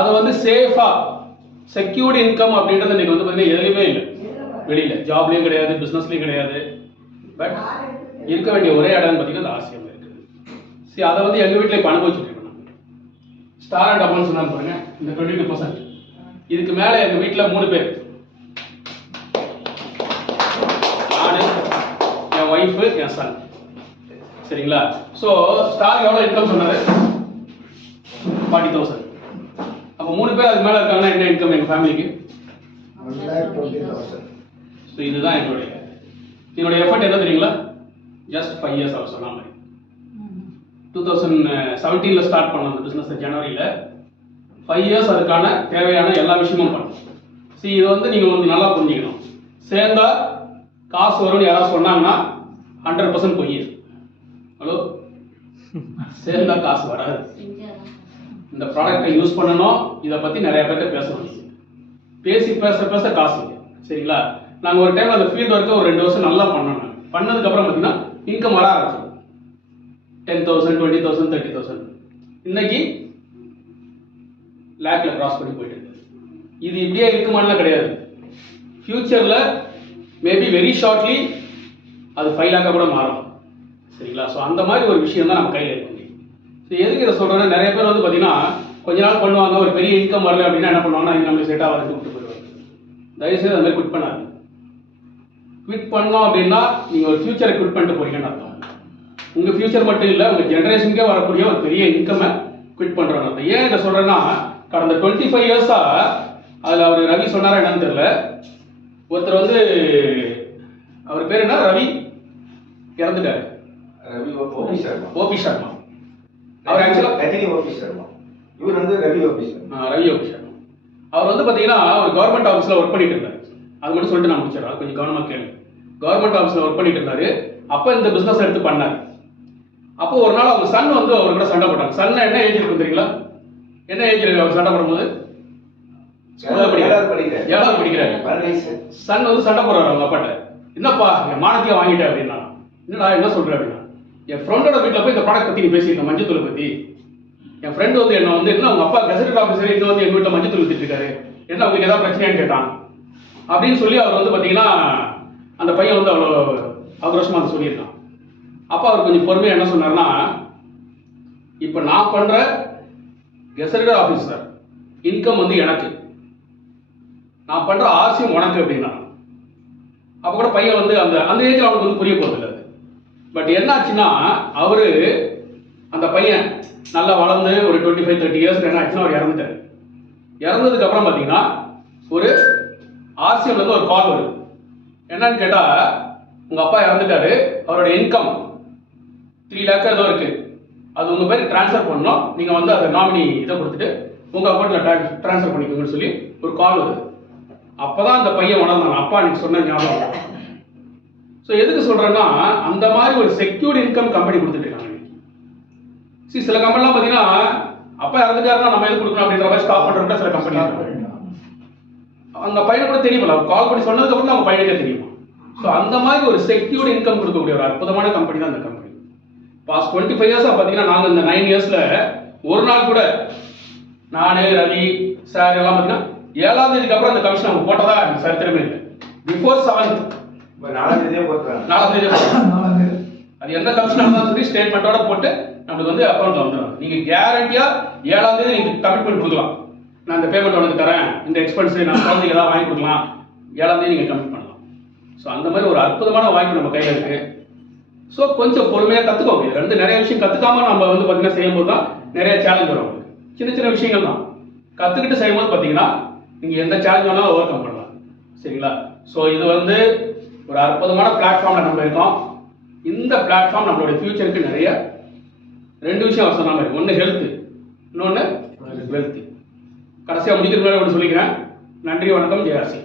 அது வந்து சேஃபா செக்யூர்டு இன்கம் அப்படின்றது இன்னைக்கு வந்து பார்த்தீங்கன்னா எதுலையுமே இல்லை, வெளியில ஜாப்லயும் கிடையாது, பிசினஸ்லயும் கிடையாது. பட் இருக்க வேண்டிய ஒரே இடம்னு பார்த்தீங்கன்னா ஆசியம் இருக்குது. சரி, அதை வந்து எங்க வீட்டில் இப்போ அனுபவிச்சுட்டு இருக்கோம். ஸ்டார் அண்ட் அமௌண்ட் சொன்னாங்க பாருங்க, இந்த 22%. இதுக்கு மேல எங்க வீட்டில் 3 பேர், நானு, என் ஒய்ஃபு, என் சன். சரிங்களா? ஸோ ஸ்டார் எவ்வளோ இன்கம் சொன்னாரு? 40,000. அப்போ 3 பேர் அதுக்கு மேலே இருக்காங்கன்னா என்ன இன்கம் எங்கள் ஃபேமிலிக்கு? 1,20,000. ஸோ இதுதான் என்னுடைய எஃபர்ட் என்ன தெரியுங்களா? ஜஸ்ட் 5 இயர்ஸ் அவர் சொன்ன மாதிரி 2017 ஸ்டார்ட் பண்ண அந்த பிஸ்னஸ் ஜனவரியில் 5 இயர்ஸ் அதுக்கான தேவையான எல்லா விஷயமும் பண்ணணும். சரி, இது வந்து நீங்கள் வந்து நல்லா புரிஞ்சுக்கணும். சேர்ந்தா காசு வரும்னு யாராவது சொன்னாங்கன்னா 100% பொய். ஹலோ, சேர்ந்தா காசு வராது. இந்த ப்ராடக்டை யூஸ் பண்ணணும், இதை பற்றி நிறைய பேர்கிட்ட பேசணும். பேச காசு. சரிங்களா? நாங்கள் ஒரு டைம் அந்த ஃபீல்டு ஒர்க்கை ஒரு 2 வருஷம் நல்லா பண்ணோம். பண்ணதுக்கப்புறம் பார்த்தீங்கன்னா இன்கம் வர ஆரம்பிச்சோம். 10,000, 20,000, 30,000. இன்னைக்கு லேக்ல கிராஸ் பண்ணி போயிட்டு இருக்கு. இது இப்படியே இருக்குமானலாம் கிடையாது. ஃபியூச்சர்ல மேபி வெரி ஷார்ட்லி அது 5 லேக்கா கூட மாறும். சரிங்களா? ஸோ அந்த மாதிரி ஒரு விஷயம் தான் நம்ம கையில் இருக்கு. ஸோ எதுக்கு இதை சொல்றேன்னா, நிறைய பேர் வந்து பார்த்தீங்கன்னா கொஞ்ச நாள் பண்ணுவாங்க, ஒரு பெரிய இன்கம் வரல அப்படின்னா என்ன பண்ணுவாங்கன்னா, இது நம்மளுக்கு செட் ஆகாது விட்டு போயிடுவாங்க. தயவுசெய்து அந்த மாதிரி குவிட் பண்ணாது. குவிட் பண்ணோம் அப்படின்னா நீங்க ஒரு ஃபியூச்சரை குவிட் பண்ணிட்டு போறீங்கன்னு அர்த்தம். உங்க ஃபியூச்சர் மட்டும் இல்லை, உங்க ஜெனரேஷனுக்கே வரக்கூடிய ஒரு பெரிய இன்கமை குவிட் பண்றோம் அர்த்தம். ஏன் இதை சொல்றேன்னா, கடந்த 25 இயர்ஸா அதுல அவர் ரவி சொன்னாரா என்னன்னு தெரியல, ஒருத்தர் வந்து அவர் பேர் என்ன, ரவி இறந்துட்டாரு. ஓபி சர்மா. அவர் ஆக்சுவலா ஓபி சர்மா. இவர் வந்து ரவி ஓபி சர்மா. அவர் வந்து பாத்தீங்கன்னா ஒரு கவர்மெண்ட் ஆஃபீஸ்ல ஒர்க் பண்ணிட்டு இருந்தாரு. அது மட்டும் சொல்லிட்டு நான் முடிச்சிடறேன், கொஞ்சம் கவனமா கேளு. கவர்மெண்ட் ஆஃபீஸ்ல ஒர்க் பண்ணிட்டு இருந்தாரு. அப்ப இந்த பிசினஸ் எடுத்து பண்ணாரு. அப்போ ஒரு நாள் அவங்க சன் வந்து அவர் கூட சண்டை போட்டாங்க. சன் என்ன ஏஜ் இருக்கும் தெரியுங்களா? என்ன ஏஜ் இருக்கு அவர் சண்டை போடும்போது? 7வது படிக்கிறாரு. சன் வந்து சண்டை போடுறாரு அவங்க அப்பாட்ட. என்னப்பா என் மானத்தையே வாங்கிட்டேன் அப்படின்னா. என்னடா என்ன சொல்ற அப்படின்னா, என் ஃப்ரெண்டோட வீட்டில் போய் இந்த ப்ராடக்ட் பத்தி நீ பேசியிருக்க, மஞ்சத்தூள் பத்தி. என் ஃப்ரெண்ட் வந்து என்ன வந்து என்ன உங்க அப்பா கெசட் ஆஃபீஸர் இங்க வந்து எங்க வீட்டில் மஞ்சத்தூள் வித்துட்டு இருக்காரு, என்ன உங்களுக்கு ஏதாவது பிரச்சனையான்னு கேட்டான் அப்படின்னு சொல்லி அவர் வந்து பாத்தீங்கன்னா அந்த பையன் வந்து அவ்வளோ ஆக்ரோஷமா அதை சொல்லியிருக்கான். அப்போ அவர் கொஞ்சம் பொறுமையாக என்ன சொன்னார்னா, இப்போ நான் பண்ற கெசட் ஆஃபீஸர் இன்கம் வந்து எனக்கு, நான் பண்ற ஆர்சியும் உனக்கு அப்படின்னா. அப்போ கூட பையன் வந்து அந்த ஏஜ்ல அவனுக்கு வந்து புரிய போறது இல்லை. பட் என்னாச்சுன்னா, அவரு அந்த பையன் நல்லா வளர்ந்து ஒரு 25-30 இயர்ஸ் என்ன ஆச்சுன்னா அவர் இறந்துட்டாரு. இறந்ததுக்கு அப்புறம் பார்த்தீங்கன்னா ஒரு ஆர்சிஎம்ல இருந்து ஒரு கால் வருது. என்னன்னு கேட்டா, உங்க அப்பா இறந்துட்டாரு, அவரோட இன்கம் 3 லேக் ஏதோ இருக்கு, அது உங்க பேருக்கு டிரான்ஸ்ஃபர் பண்ணணும், நீங்க வந்து அதை நாமினி இதை கொடுத்துட்டு உங்க அக்கௌண்ட்ல டிரான்ஸ்ஃபர் பண்ணிக்கோங்கன்னு சொல்லி ஒரு கால் வருது. அப்பதான் அந்த பையன் உணர்ந்தான், அப்பா நீங்க சொன்ன ஞாபகம். ஸோ எதுக்கு சொல்றேன்னா, அந்த மாதிரி ஒரு செக்யூர்ட் இன்கம் கம்பெனி கொடுத்துட்டு இருக்காங்க. சில கம்பெனிலாம் பார்த்தீங்கன்னா அப்பா இறந்துட்டாருன்னா நம்ம எது கொடுக்கணும் அப்படின்ற மாதிரி ஸ்டாப் பண்ற சில கம்பெனி அந்த பையனை கூட தெரியுமா, கால் பண்ணி சொன்னதுக்கு அப்புறம் அவங்க பையனுக்கே தெரியுமா. ஸோ அந்த மாதிரி ஒரு செக்யூர்ட் இன்கம் கொடுக்கக்கூடிய ஒரு அற்புதமான கம்பெனி தான் அந்த கம்பெனி. பாஸ்ட் 25 இயர்ஸா பார்த்தீங்கன்னா நாங்கள் இந்த 9 இயர்ஸ்ல ஒரு நாள் கூட நானு ரவி சார் எல்லாம் பார்த்தீங்கன்னா 7ஆம் தேதிக்கு அப்புறம் அந்த கமிஷன் அவங்க போட்டதா எனக்கு சரித்திரமே இல்லை. பிஃபோர் 7th 4ஆம் தேதியே போட்டாங்க. 4ஆம் தேதி அது எந்த கமிஷன் இருந்தாலும் சரி ஸ்டேட்மெண்ட்டோட போட்டு நம்மளுக்கு வந்து அக்கௌண்ட்ல வந்துடும். நீங்க கேரண்டியா 7ஆம் தேதி நீங்க கமிட்மெண்ட் கொடுக்கலாம், நான் இந்த பேமெண்ட் உனக்கு தரேன், இந்த எக்ஸ்பென்ஸ் நான் குழந்தைங்க ஏதாவது வாங்கி கொடுக்கலாம், 7ஆம் தேதி நீங்க கமிட் பண்ணலாம். ஸோ அந்த மாதிரி ஒரு அற்புதமான வாய்ப்பு நம்ம கையில் இருக்கு. ஸோ கொஞ்சம் பொறுமையாக கற்றுக்கோங்க. இது ரெண்டு நிறைய விஷயம் கற்றுக்காம நம்ம வந்து பார்த்தீங்கன்னா செய்யும்போது தான் நிறைய சேலஞ்ச் வரும். சின்ன சின்ன விஷயங்கள் தான் கற்றுக்கிட்டு செய்யும்போது பார்த்தீங்கன்னா நீங்கள் எந்த சேலஞ்ச் வேணாலும் ஓவர் கம் பண்ணலாம். சரிங்களா? ஸோ இது வந்து ஒரு அற்புதமான பிளாட்ஃபார்ம்ல நம்ம இருக்கோம். இந்த பிளாட்ஃபார்ம் நம்மளுடைய ஃபியூச்சருக்கு நிறைய 2 விஷயம் அவர் சொன்ன மாதிரி, ஒன்று ஹெல்த், இன்னொன்று வெல்த். கடைசியாக முடிக்கிற மாதிரி ஒன்று சொல்லிக்கிறேன். நன்றி, வணக்கம், ஜெயாசி.